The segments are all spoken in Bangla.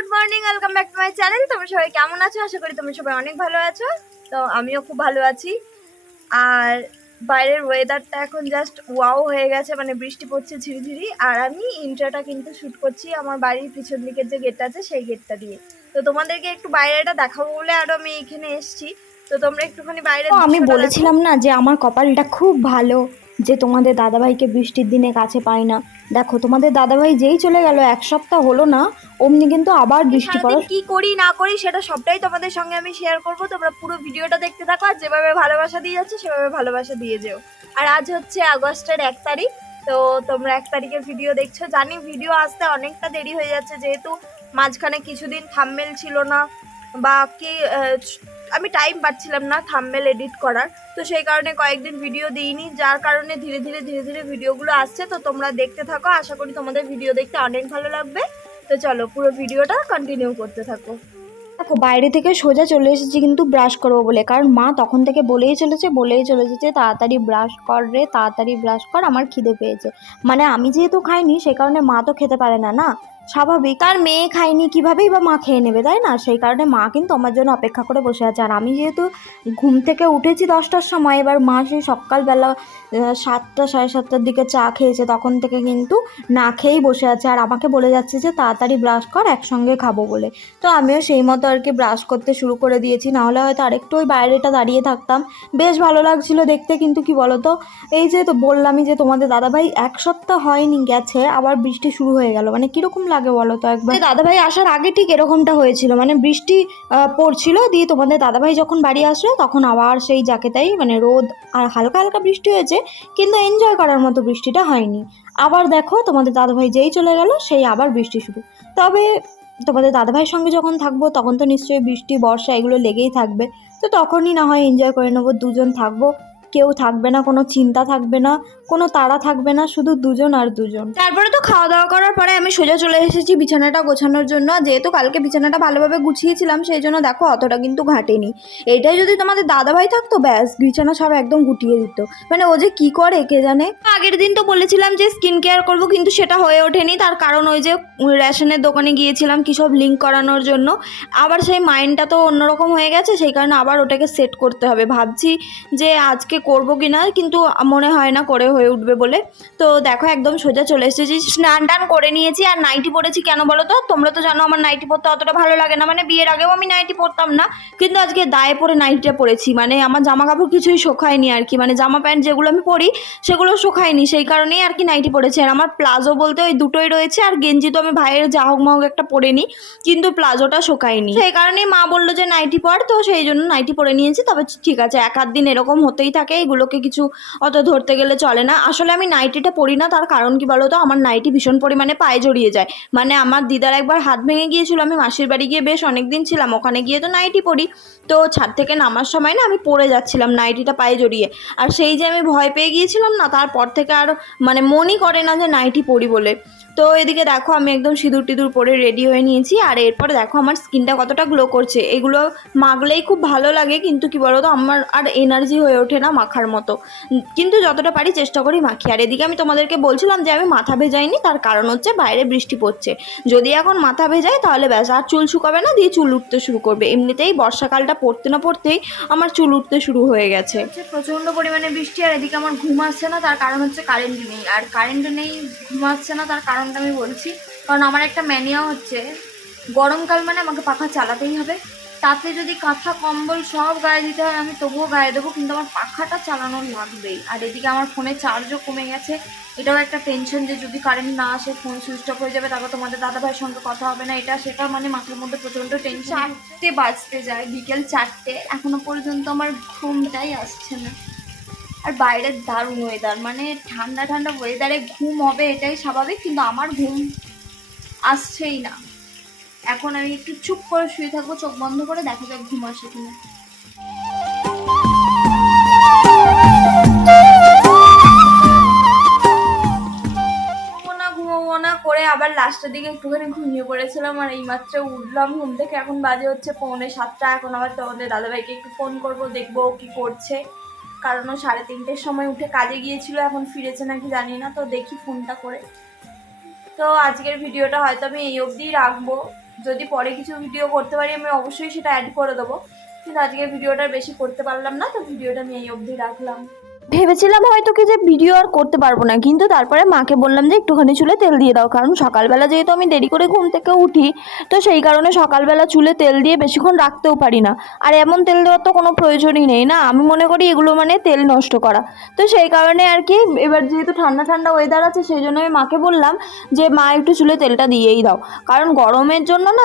Good morning welcome back to my channel. তোমরা সবাই কেমন আছো? আশা করি তোমরা সবাই অনেক ভালো আছো। তো আমিও খুব ভালো আছি। আর বাইরের ওয়েদারটা এখন জাস্ট ওয়াও হয়ে গেছে মানে বৃষ্টি পড়ছে ঝিরিঝিরি। আর আমি ইন্ট্রাটা কিন্তু শ্যুট করছি আমার বাড়ির পিছন দিকের যে গেটটা আছে সেই গেটটা দিয়ে। তো তোমাদেরকে একটু বাইরেটা দেখাবো বলে আরও আমি এখানে এসেছি। তো তোমরা একটুখানি বাইরে আমি বলেছিলাম না যে আমার কপালটা খুব ভালো। যে তোমাদের দাদাভাইকে বৃষ্টির দিনে কাছে পাই না। দেখো তোমাদের দাদাভাই যেই চলে গেল এক সপ্তাহ হলো না অমনি কিন্তু আবার বৃষ্টি পড়া কি করি না করি সেটা সবটাই তোমাদের সঙ্গে আমি শেয়ার করব। তোমরা পুরো ভিডিওটা দেখতে থাকো আর যেভাবে ভালোবাসা দিয়ে যাচ্ছে সেভাবে ভালোবাসা দিয়ে যেও। আর আজ হচ্ছে আগস্টের এক তারিখ তো তোমরা এক তারিখের ভিডিও দেখছ। জানি ভিডিও আসতে অনেকটা দেরি হয়ে যাচ্ছে যেহেতু মাঝখানে কিছুদিন থাম্বেল ছিল না বা কি আমি টাইম পাচ্ছিলাম না থাম্বেল এডিট করার। তো সেই কারণে কয়েকদিন ভিডিও দিইনি, যার কারণে ধীরে ধীরে ধীরে ধীরে ভিডিওগুলো আসছে। তো তোমরা দেখতে থাকো, আশা করি তোমাদের ভিডিও দেখতে অনেক ভালো লাগবে। তো চলো পুরো ভিডিওটা কন্টিনিউ করতে থাকো। দেখো, বাইরে থেকে সোজা চলে এসেছি কিন্তু ব্রাশ করব বলে। কারণ মা তখন থেকে বলেই চলেছে বলেই চলেছে যে তাড়াতাড়ি ব্রাশ কর রে, তাড়াতাড়ি ব্রাশ কর, আমার খিদে পেয়েছে। মানে আমি যেহেতু খাইনি, সে কারণে মা তো খেতে পারে না না? স্বাভাবিক। আর মেয়ে খায়নি, কীভাবেই বা মা খেয়ে নেবে, তাই না? সেই কারণে মা কিন্তু আমার জন্য অপেক্ষা করে বসে আছে। আর আমি যেহেতু ঘুম থেকে উঠেছি দশটার সময়, এবার মা সেই সকালবেলা সাতটা, সাড়ে সাতটার দিকে চা খেয়েছে, তখন থেকে কিন্তু না খেয়েই বসে আছে। আর আমাকে বলে যাচ্ছে যে, তাড়াতাড়ি ব্রাশ কর, একসঙ্গে খাব বলে। তো আমিও সেই মতো আর কি ব্রাশ করতে শুরু করে দিয়েছি। নাহলে হয়তো আরেকটু ওই বাইরেটা দাঁড়িয়ে থাকতাম। বেশ ভালো লাগছিল দেখতে, কিন্তু কি বলতো? এই যে তো বললামই যে, তোমাদের দাদাভাই এক সপ্তাহ হয়নি গেছে, আবার বৃষ্টি শুরু হয়ে গেল। মানে কীরকম লাগে বলো তো একবার? দাদাভাই আসার আগে ঠিক এরকমটা হয়েছিল। মানে বৃষ্টি পড়ছিল, দিয়ে তোমাদের দাদাভাই যখন বাড়ি আসলো, তখন আবার সেই যাকে জাকেটাই মানে রোদ আর হালকা হালকা বৃষ্টি হয়েছে, কিন্তু এনজয় করার মতো বৃষ্টিটা হয়নি। আবার দেখো, তোমাদের দাদাভাই যেই চলে গেল, সেই আবার বৃষ্টি শুরু। তবে তোমাদের দাদাভাইয়ের সঙ্গে যখন থাকব, তখন তো নিশ্চয়ই বৃষ্টি, বর্ষা এগুলো লেগেই থাকবে। তো তখনই না হয় এনজয় করে নেব, দুজন থাকব। কেউ থাকবে না, কোনো চিন্তা থাকবে না, কোনো তাড়া থাকবে না, শুধু দুজন আর দুজন। তারপরে তো খাওয়া দাওয়া করার পরে আমি সোজা চলে এসেছি বিছানাটা গোছানোর জন্য। যেহেতু কালকে বিছানাটা ভালোভাবে গুছিয়েছিলাম, সেই জন্য দেখো অতটা কিন্তু ঘাটেনি। এটাই যদি তোমাদের দাদাভাই থাকতো, ব্যাস, বিছানা সব একদম গুটিয়ে দিত। মানে ও যে কি করে, কে জানে? আগের দিন তো বলেছিলাম যে স্কিন কেয়ার করব, কিন্তু সেটা হয়ে ওঠেনি। তার কারণ ওই যে রেশনের দোকানে গিয়েছিলাম, কি সব লিঙ্ক করানোর জন্য। আবার সেই মাইন্ডটা তো অন্যরকম হয়ে গেছে, সেই কারণে আবার ওটাকে সেট করতে হবে। ভাবছি যে আজকে করব কি না কিন্তু মনে হয় না করে হয়ে উঠবে বলে। তো দেখো, একদম সোজা চলে এসেছি। স্নান টান করে নিয়েছি, আর নাইটি পরেছি কেন বলো তো? তোমরা তো জানো আমার নাইটি পরতে অতটা ভালো লাগে না। মানে বিয়ের আগেও আমি নাইটি পরতাম না, কিন্তু আজকে দায়ে পরে নাইটিটা পরেছি। মানে আমার জামা কাপড় কিছুই শোকায়নি আর কি। মানে জামা প্যান্ট যেগুলো আমি পরি, সেগুলো শোকায়নি। সেই কারণেই আর কি নাইটি পরেছি। আর আমার প্লাজো বলতে ওই দুটোই রয়েছে, আর গেঞ্জি তো আমি ভাইয়ের যা হোক মাহোক একটা পরে নিই কিন্তু প্লাজোটা শোকায়নি। সেই কারণেই মা বলল যে, নাইটি পর। তো সেই জন্য নাইটি পরে নিয়েছি। তবে ঠিক আছে, এক আধ দিন এরকম হতেই থাকে। এগুলোকে কিছু অত ধরতে গেলে চলে না। আসলে আমি নাইটিটা পরি না, তার কারণ কি বলো তো আমার নাইটি ভীষণ পরিমাণে পায়ে জড়িয়ে যায়। মানে আমার দিদার একবার হাত ভেঙে গিয়েছিল, আমি মাসির বাড়ি গিয়ে বেশ অনেক দিন ছিলাম, ওখানে গিয়ে তো নাইটি পরি তো ছাদ থেকে নামার সময় না আমি পড়ে যাচ্ছিলাম নাইটিটা পায়ে জড়িয়ে। আর সেই যে আমি ভয় পেয়ে গিয়েছিলাম না, তারপর থেকে আর মানে মনই করে না যে নাইটি পরি বলে। তো এদিকে দেখো, আমি একদম সিঁদুর টিঁদুর পরে রেডি হয়ে নিয়েছি। আর এরপরে দেখো, আমার স্কিনটা কতটা গ্লো করছে। এগুলো মাগলেই খুব ভালো লাগে, কিন্তু কি বলতো? আমার আর এনার্জি হয়ে ওঠে না। মাখার মতো। কিন্তু যতটা পারি চেষ্টা করি মাখি। আর এদিকে আমি তোমাদেরকে বলছিলাম যে আমি মাথা ভেজাইনি, তার কারণ হচ্ছে বাইরে বৃষ্টি পড়ছে। যদি এখন মাথা ভেজাই তাহলে ব্যাস, আর চুল শুকাবে না, দিয়ে চুল উঠতে শুরু করবে। এমনিতেই বর্ষাকালটা পড়তে না পড়তেই আমার চুল উঠতে শুরু হয়ে গেছে। প্রচণ্ড পরিমাণে বৃষ্টি, আর এদিকে আমার ঘুম আসছে না, তার কারণ হচ্ছে কারেন্ট নেই। আর কারেন্ট নেই, ঘুম আসছে না, তার কারণটা আমি বলছি। কারণ আমার একটা ম্যানিয়া হচ্ছে, গরমকাল মানে আমাকে পাখা চালাতেই হবে। তাতে যদি কাঁথা, কম্বল সব গায়ে দিতে হয়, আমি তবুও গায়ে দেবো, কিন্তু আমার পাখাটা চালানো লাগবেই। আর এদিকে আমার ফোনে চার্জও কমে গেছে। এটাও একটা টেনশন যে যদি কারেন্ট না আসে ফোন সুইচ অফ হয়ে যাবে, তারপর তোমাদের দাদাভাইয়ের সঙ্গে কথা হবে না। এটা, সেটা মানে মাথার মধ্যে প্রচণ্ড টেনশন চারটে বাজতে যায়, বিকেল চারটে। এখনও পর্যন্ত আমার ঘুমটাই আসছে না। আর বাইরের দারুণ ওয়েদার মানে ঠান্ডা ঠান্ডা ওয়েদারে ঘুম হবে এটাই স্বাভাবিক, কিন্তু আমার ঘুম আসছেই না। এখন আমি একটু চুপ করে শুয়ে থাকব, চোখ বন্ধ করে দেখা যাক ঘুম আসে কিনা। করে আবার লাস্টের দিকে একটুখানি ঘুমিয়ে পড়েছিলাম আর এইমাত্র উঠলাম। ঘুম থেকে এখন বাজে হচ্ছে পৌনে সাতটা, এখন আবার তোমাদের দাদাভাইকে একটু ফোন করব, দেখব কি করছে। কারণ ও সাড়ে তিনটের সময় উঠে কাজে গিয়েছিল, এখন ফিরেছে নাকি জানি না, তো দেখি ফোনটা করে। তো আজকের ভিডিওটা হয়তো আমি এই অবধিই রাখব। যদি পরে কিছু ভিডিও করতে পারি, আমি অবশ্যই সেটা অ্যাড করে দেবো। কিন্তু আজকে ভিডিওটা বেশি করতে পারলাম না, তো ভিডিওটা আমি এই অবধি রাখলাম। ভেবেছিলাম হয়তো কি যে ভিডিও আর করতে পারব না কিন্তু তারপরে মাকে বললাম যে একটুখানি চুলে তেল দিয়ে দাও কারণ সকালবেলা যেহেতু আমি দেরি করে ঘুম থেকে উঠি তো সেই কারণে সকালবেলা চুলে তেল দিয়ে বেশিক্ষণ রাখতেও পারি না। আর এমন তেল দেওয়ার তো কোনো প্রয়োজনই নেই না? আমি মনে করি এগুলো মানে তেল নষ্ট করা। তো সেই কারণে আর কি এবার যেহেতু ঠান্ডা ঠান্ডা ওয়েদার আছে সেই জন্য আমি মাকে বললাম যে মা একটু চুলে তেলটা দিয়েই দাও। কারণ গরমের জন্য না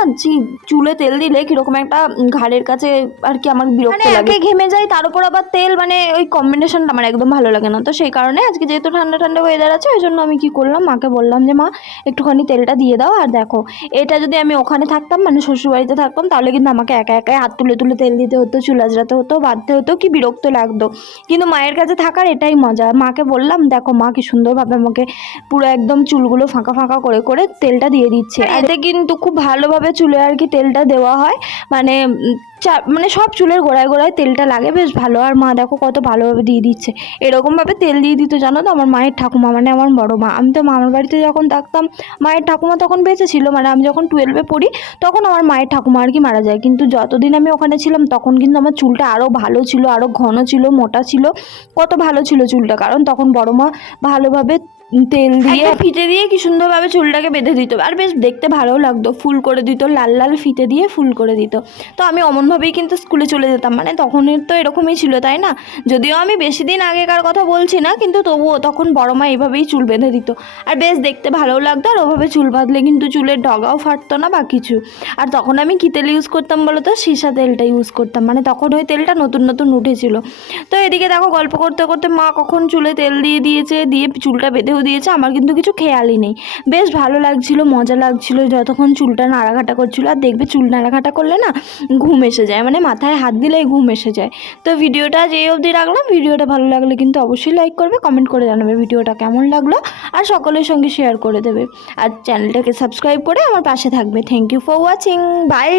চুলে তেল দিলে কীরকম একটা ঘাড়ের কাছে আর কি আমার বিরক্ত মানে লাগে। ঘেমে যায় তার উপর আবার তেল মানে ওই কম্বিনেশনটা আমার একদম ভালো লাগে না। তো সেই কারণে আজকে যেহেতু ঠান্ডা ঠান্ডা ওয়েদার আছে ওই জন্য আমি কি করলাম মাকে বললাম যে মা একটুখানি তেলটা দিয়ে দাও আর দেখো এটা যদি আমি ওখানে থাকতাম মানে শ্বশুরবাড়িতে থাকতাম তাহলে কিন্তু আমাকে একা একাই হাত তুলে তুলে তেল দিতে হতো চুল আজরাতে হতো বাঁধতে হতো কি বিরক্ত লাগতো। কিন্তু মায়ের কাছে থাকার এটাই মজা। মাকে বললাম দেখো মা কি সুন্দরভাবে আমাকে পুরো একদম চুলগুলো ফাঁকা ফাঁকা করে করে তেলটা দিয়ে দিচ্ছে। এতে কিন্তু খুব ভালোভাবে চুলে আর কি তেলটা দেওয়া হয়। মানে মানে সব চুলের গোড়ায় গোড়ায় তেলটা লাগে, বেশ ভালো। আর মা দেখো কত ভালোভাবে দিয়ে দিচ্ছে। এরকমভাবে তেল দিয়ে দিত জানো তো আমার মায়ের ঠাকুমা মানে আমার বড় মা। আমি তো মামার বাড়িতে যখন থাকতাম, মায়ের ঠাকুমা তখন বেঁচে ছিল। মানে আমি যখন টুয়েলভে পড়ি, তখন আমার মায়ের ঠাকুমা আর কি মারা যায়। কিন্তু যতদিন আমি ওখানে ছিলাম, তখন কিন্তু আমার চুলটা আরও ভালো ছিল আরও ঘন ছিল, মোটা ছিল। কত ভালো ছিল চুলটা। কারণ তখন বড় মা ভালোভাবে তেল দিয়ে? ফিতে দিয়ে কি সুন্দরভাবে চুলটাকে বেঁধে দিত। আর বেশ দেখতে ভালোও লাগতো, ফুল করে দিত, লাল লাল ফিতে দিয়ে ফুল করে দিত। তো আমি অমনভাবেই কিন্তু স্কুলে চলে যেতাম মানে তখনের তো এরকমই ছিল, তাই না? যদিও আমি বেশি দিন আগেকার কথা বলছি না, কিন্তু তবুও তখন বড় মা এইভাবেই চুল বেঁধে দিত। আর বেশ দেখতে ভালোও লাগতো, আর ওভাবে চুল বাঁধলে কিন্তু চুলের ডগাও ফাটতো না বা কিছু। আর তখন আমি কী তেল ইউজ করতাম বলো তো সীসা তেলটা ইউজ করতাম মানে তখন ওই তেলটা নতুন নতুন উঠেছিল। তো এদিকে দেখো গল্প করতে করতে মা কখন চুলে তেল দিয়ে দিয়েছে, দিয়ে চুলটা বেঁধেও দিয়েছে, আমার কিন্তু কিছু খেয়ালই নেই। বেশ ভালো লাগছিল, মজা লাগছিল, যতক্ষণ চুলটা নাড়াঘাটা করছিল, আর দেখবে চুল নাড়াঘাটা করলে না ঘুম এসে যায় মানে মাথায় হাত দিলেই ঘুম এসে যায়। তো ভিডিওটা যেই অবধি রাখলাম, ভিডিওটা ভালো লাগলে কিন্তু অবশ্যই লাইক করবে, কমেন্ট করে জানাবে ভিডিওটা কেমন লাগল, আর সকলের সঙ্গে শেয়ার করে দেবে। আর চ্যানেলটাকে সাবস্ক্রাইব করে আমার পাশে থাকবে। Thank you for watching bye